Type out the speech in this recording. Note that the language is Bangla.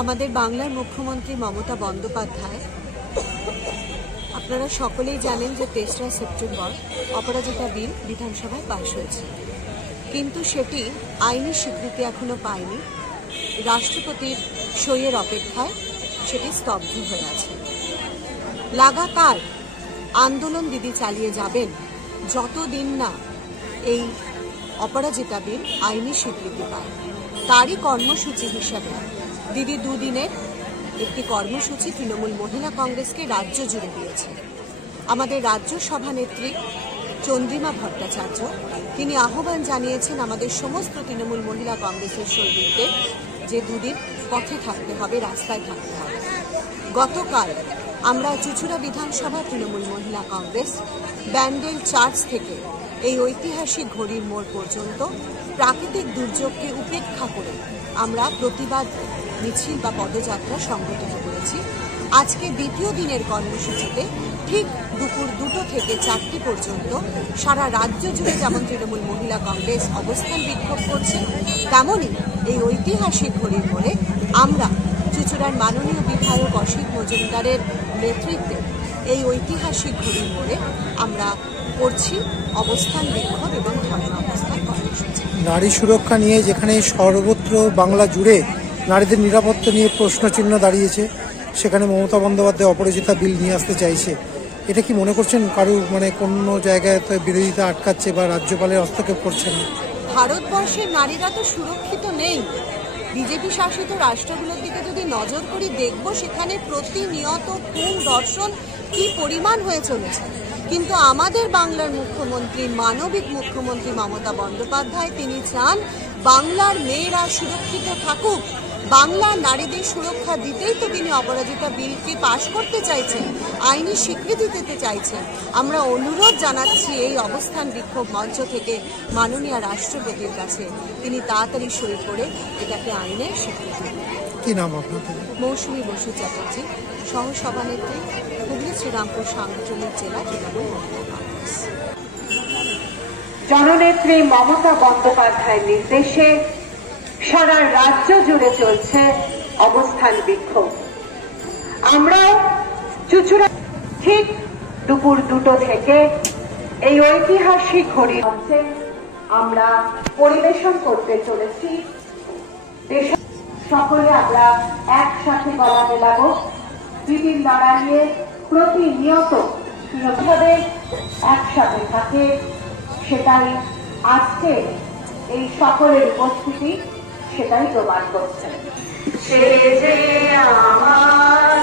আমাদের বাংলার মুখ্যমন্ত্রী মমতা বন্দ্যোপাধ্যায় আপনারা সকলেই জানেন যে ৩রা সেপ্টেম্বর অপরাজিতা বিল বিধানসভায় পাশ হয়েছে, কিন্তু সেটি আইনি স্বীকৃতি এখনো পায়নি। রাষ্ট্রপতির সইয়ের অপেক্ষায় সেটি স্তব্ধ হয়ে আছে। লাগাতার আন্দোলন দিদি চালিয়ে যাবেন যতদিন না এই অপরাজিতা বিল আইনি স্বীকৃতি পায়। তারই কর্মসূচি হিসাবে দিদি দুদিনের একটি কর্মসূচি তৃণমূল মহিলা কংগ্রেসকে রাজ্য জুড়ে দিয়েছে। আমাদের রাজ্য সভানেত্রী চন্দ্রিমা ভট্টাচার্য তিনি আহ্বান জানিয়েছেন আমাদের সমস্ত তৃণমূল মহিলা কংগ্রেসের সৈনিকদের যে দুদিন পথে থাকতে হবে, রাস্তায় থাকতে হবে। গতকাল আমরা চুঁচুড়া বিধানসভা তৃণমূল মহিলা কংগ্রেস ব্যান্ডেল চার্চ থেকে এই ঐতিহাসিক ঘড়ির মোড় পর্যন্ত প্রাকৃতিক দুর্যোগকে উপেক্ষা করে আমরা প্রতিবাদ মিছিল বা পদযাত্রা সংগঠিত করেছি। আজকে দ্বিতীয় দিনের কর্মসূচিতে ঠিক দুপুর 2টো থেকে 4টি পর্যন্ত সারা রাজ্য জুড়ে যেমন তৃণমূল মহিলা কংগ্রেস অবস্থান বিক্ষোভ করছে, তেমনই এই ঐতিহাসিক ঘড়ির মোড়ে আমরা চুঁচুড়ার মাননীয় বিধায়ক অসিত মজুমদারের নেতৃত্বে এই ঐতিহাসিক ঘড়ির মোড়ে আমরা করছি অবস্থান বিক্ষোভ এবং ধর্ণা অবস্থান কর্মসূচি। নারী সুরক্ষা নিয়ে যেখানে সর্বত্র বাংলা জুড়ে নারীদের নিরাপত্তা নিয়ে প্রশ্নচিহ্ন দাঁড়িয়েছে, সেখানে মমতা বন্দ্যোপাধ্যায় অপরাজিতা বিল নিয়ে আসতে চাইছে। এটা কি মনে করছেন কারো কোনো জায়গায় তো বিরোধিতা আটকাচ্ছে বা রাজ্যপালের হস্তক্ষেপ করছেন? ভারতবর্ষের নারীরা তো সুরক্ষিত নেই। বিজেপি শাসিত রাষ্ট্রগুলোর দিকে যদি নজর করি দেখব সেখানে প্রতিনিয়ত খুন ধর্ষণ কি পরিমাণ হয়ে চলেছে। কিন্তু আমাদের বাংলার মুখ্যমন্ত্রী, মানবিক মুখ্যমন্ত্রী মমতা বন্দ্যোপাধ্যায় তিনি চান বাংলার মেয়েরা সুরক্ষিত থাকুক। বাংলা নারীদের সুরক্ষা দিতেই তো তিনি অপরাজিতা বিলকে পাশ করতে চাইছেন, আইনি স্বীকৃতি দিতে চাইছেন। আমরা অনুরোধ জানাচ্ছি এই অবস্থান বিক্ষোভ মঞ্চ থেকে মাননীয় রাষ্ট্রপতির কাছে তিনি তাড়াতাড়ি সই করে এটাকে আইনের স্বীকৃতি দিন। কি নাম আপনার? মৌসুমী বসু চ্যাটার্জি, সহসভানেত্রী, হুগলি শ্রীরামপুর সাংগঠনিক জেলা তৃণমূল মহিলা কংগ্রেস। জননেত্রী মমতা বন্দ্যোপাধ্যায়ের নির্দেশে সারা রাজ্য জুড়ে চলছে অবস্থান বিক্ষোভ। আমরা চুঁচুড়া ঠিক দুপুর 2টো থেকে এই ঐতিহাসিক ঘড়ি মঞ্চে আমরা পরিবেশন করতে চলেছি। সকলে আমরা একসাথে গলা মেলাবো, দিদির লড়াইয়ে প্রতিনিয়ত সুরক্ষাভাবে একসাথে থাকে, সেটাই আজকে এই সকলের উপস্থিতি সেটাই প্রমাণ করছে। সে যে আমার